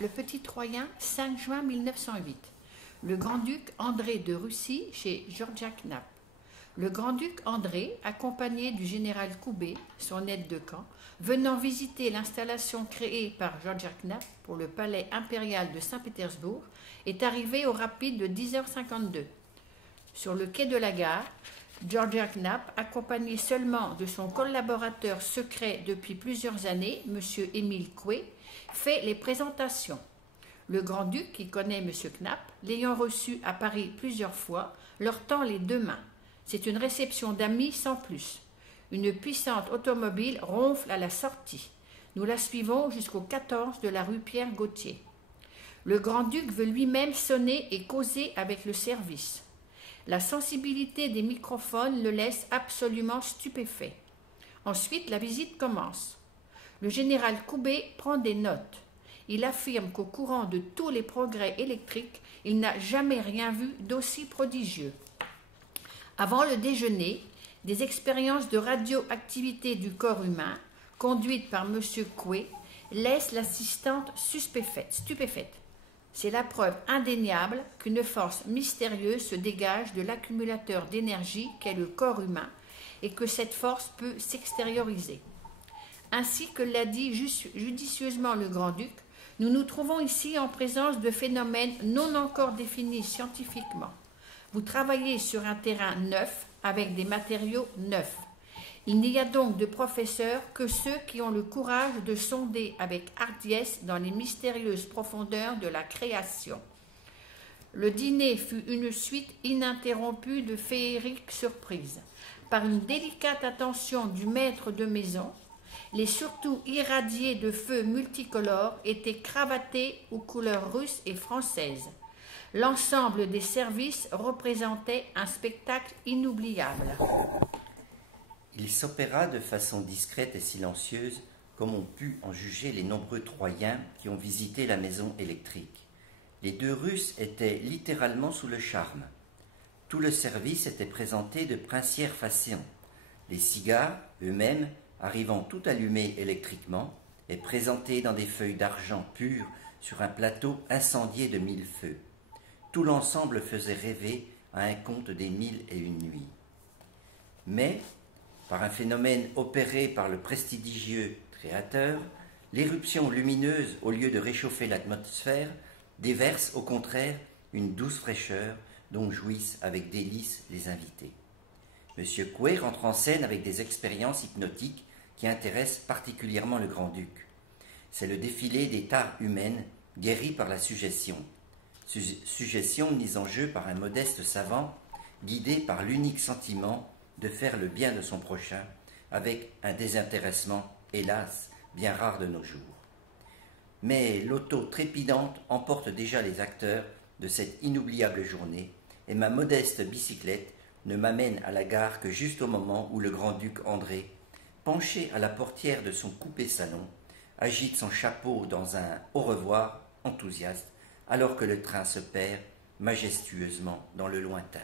Le Petit Troyen, 5 juin 1908. Le grand-duc André de Russie chez Georgia Knapp. Le grand-duc André, accompagné du général Koubé, son aide de camp, venant visiter l'installation créée par Georgia Knapp pour le palais impérial de Saint-Pétersbourg, est arrivé au rapide de 10h52. Sur le quai de la gare, Georgia Knapp, accompagné seulement de son collaborateur secret depuis plusieurs années, M. Émile Coué, fait les présentations. Le grand-duc, qui connaît M. Knapp, l'ayant reçu à Paris plusieurs fois, leur tend les deux mains. C'est une réception d'amis sans plus. Une puissante automobile ronfle à la sortie. Nous la suivons jusqu'au 14 de la rue Pierre-Gautier. Le grand-duc veut lui-même sonner et causer avec le service. La sensibilité des microphones le laisse absolument stupéfait. Ensuite, la visite commence. Le général Koubé prend des notes. Il affirme qu'au courant de tous les progrès électriques, il n'a jamais rien vu d'aussi prodigieux. Avant le déjeuner, des expériences de radioactivité du corps humain, conduites par M. Coué, laissent l'assistante stupéfaite. C'est la preuve indéniable qu'une force mystérieuse se dégage de l'accumulateur d'énergie qu'est le corps humain et que cette force peut s'extérioriser. Ainsi que l'a dit judicieusement le grand-duc, nous nous trouvons ici en présence de phénomènes non encore définis scientifiquement. Vous travaillez sur un terrain neuf avec des matériaux neufs. Il n'y a donc de professeurs que ceux qui ont le courage de sonder avec hardiesse dans les mystérieuses profondeurs de la création. Le dîner fut une suite ininterrompue de féeriques surprises. Par une délicate attention du maître de maison, les surtout irradiés de feux multicolores étaient cravatés aux couleurs russes et françaises. L'ensemble des services représentait un spectacle inoubliable. Il s'opéra de façon discrète et silencieuse, comme ont pu en juger les nombreux Troyens qui ont visité la maison électrique. Les deux Russes étaient littéralement sous le charme. Tout le service était présenté de princière façon, les cigares eux-mêmes arrivant tout allumés électriquement et présentés dans des feuilles d'argent pur sur un plateau incendié de 1000 feux. Tout l'ensemble faisait rêver à un conte des 1001 nuits. Mais, par un phénomène opéré par le prestigieux créateur, l'éruption lumineuse, au lieu de réchauffer l'atmosphère, déverse au contraire une douce fraîcheur dont jouissent avec délice les invités. M. Coué rentre en scène avec des expériences hypnotiques qui intéressent particulièrement le grand-duc. C'est le défilé des tares humaines guéries par la suggestion. Suggestion mise en jeu par un modeste savant, guidé par l'unique sentiment de faire le bien de son prochain, avec un désintéressement, hélas, bien rare de nos jours. Mais l'auto trépidante emporte déjà les acteurs de cette inoubliable journée, et ma modeste bicyclette ne m'amène à la gare que juste au moment où le grand-duc André, penché à la portière de son coupé salon, agite son chapeau dans un au revoir enthousiaste, alors que le train se perd majestueusement dans le lointain.